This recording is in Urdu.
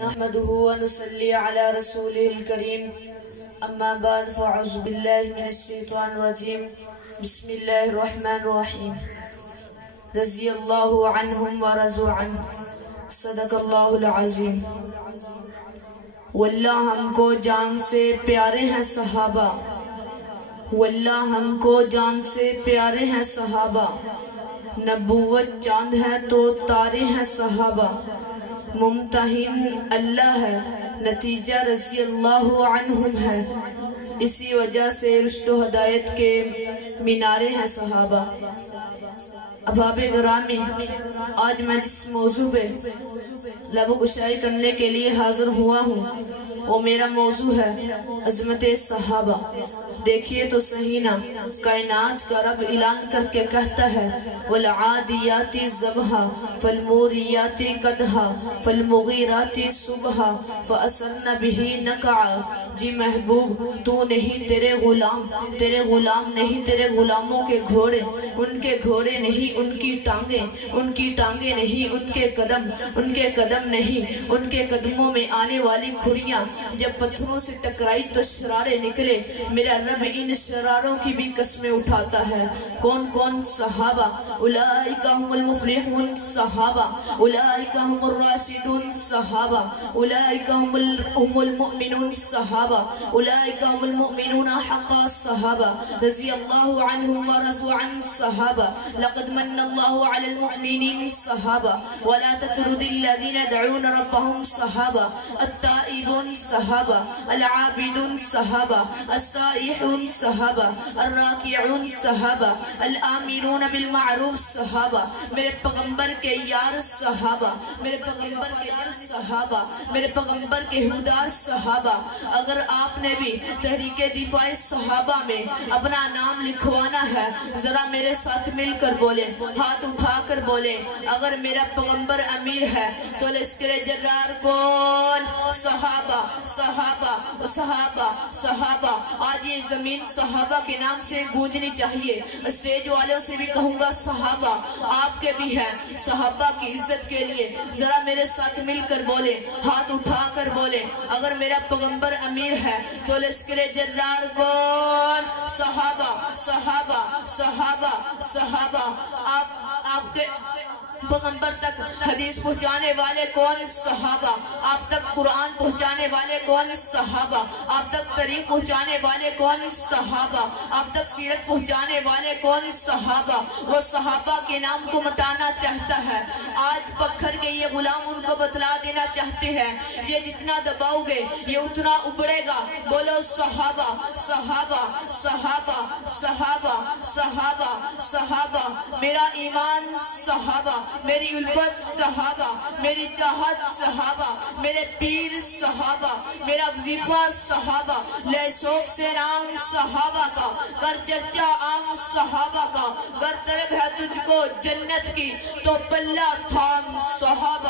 نحمده ونصلي على رسوله الكريم اما بعد فاعوذ بالله من الشيطان الرجيم بسم الله الرحمن الرحيم رضی اللہ عنہم ورضوا عنہ صدق اللہ العظیم۔ واللہ ہم کو جان سے پیارے ہیں صحابہ، واللہ ہم کو جان سے پیارے ہیں صحابہ، نبوت چاند ہے تو تارے ہیں صحابہ، ممتحن اللہ ہے نتیجہ رضی اللہ عنہم ہے، اسی وجہ سے رشد و ہدایت کے مینارے ہیں صحابہ۔ احباب گرامی، آج میں جس موضوع پہ لب گشائی کرنے کے لیے حاضر ہوا ہوں وہ میرا موضوع ہے عظمت صحابہ۔ دیکھیے تو صحیح نا، کائنات کا رب اعلان کر کے کہتا ہے وَالْعَادِيَاتِ ضَبْحًا فَالْمُورِيَاتِ قَدْحًا فَالْمُغِيرَاتِ صُبْحًا فَأَثَرْنَ بِهِ نَقْعًا۔ جی محبوب، تو نہیں تیرے غلام نہیں تیرے غلاموں کے گھوڑے، ان کے گھوڑے نہیں ان کی ٹانگیں نہیں ان کے قدم نہیں ان کے قدموں میں آنے والی کھریاں جب پتھروں سے ٹکرائی تو شرارے نکلے، میرا رب ان شراروں کی بھی قسمیں اٹھاتا ہے۔ کون کون صحابہ؟ اولئک هم المفلحون صحابہ، اولئک هم الراشدون صحابہ، اولئک هم المؤمنون صحابہ، اولئک هم المؤمنون حقا صحابہ، رضی اللہ عنہم ورضوا عنہ صحابہ، لقد من اللہ علی المؤمنین صحابہ، ولا تطرد الذین يدعون ربهم صحابہ، التائبون صحابہ، العابدون صحابہ، السائحون صحابہ، الراکعون صحابہ، الآمرون بالمعروف صحابہ، میرے پیغمبر کے یار صحابہ، میرے پیغمبر کے یار صحابہ، میرے پیغمبر کے ہودار صحابہ۔ اگر آپ نے بھی تحریک دفاع صحابہ میں اپنا نام لکھوانا ہے ذرا میرے ساتھ مل کر بولیں، ہاتھ اٹھا کر بولیں، اگر میرا پیغمبر امیر ہے تو لشکر جرار کون؟ صحابہ صحابہ صحابہ صحابہ۔ آج یہ زمین صحابہ کے نام سے گونجنی چاہیے، اسٹیج والوں سے بھی کہوں گا صحابہ آپ کے بھی ہیں، صحابہ کی عزت کے لیے ذرا میرے ساتھ مل کر بولیں، ہاتھ اٹھا کر بولیں، اگر میرا پیغمبر امیر ہے تو لشکر جرار کون؟ صحابہ صحابہ صحابہ صحابہ۔ آپ کے پیغمبر تک حدیث پہنچانے والے کون؟ صحابہ۔ آپ تک قرآن پہنچانے والے کون؟ صحابہ۔ آپ تک طریق پہنچانے والے کون؟ صحابہ۔ آپ تک سیرت پہنچانے والے کون؟ صحابہ۔ وہ صحابہ کے نام کو مٹانا چاہتا ہے، آج پکھر کے یہ غلام ان کو بتلا دینا چاہتے ہیں، یہ جتنا دباؤ گے یہ اتنا ابڑے گا۔ بولو صحابہ صحابہ صحابہ صحابہ صحابہ صحابہ۔ میرا ایمان صحابہ، میری الفت صحابہ، میری چاہت صحابہ، میرے پیر صحابہ، میرا وظیفہ صحابہ، لے شوق سے نام صحابہ کا، کر چرچا عام صحابہ کا، گر طلب ہے تجھ کو جنت کی تو پلہ تھام صحابہ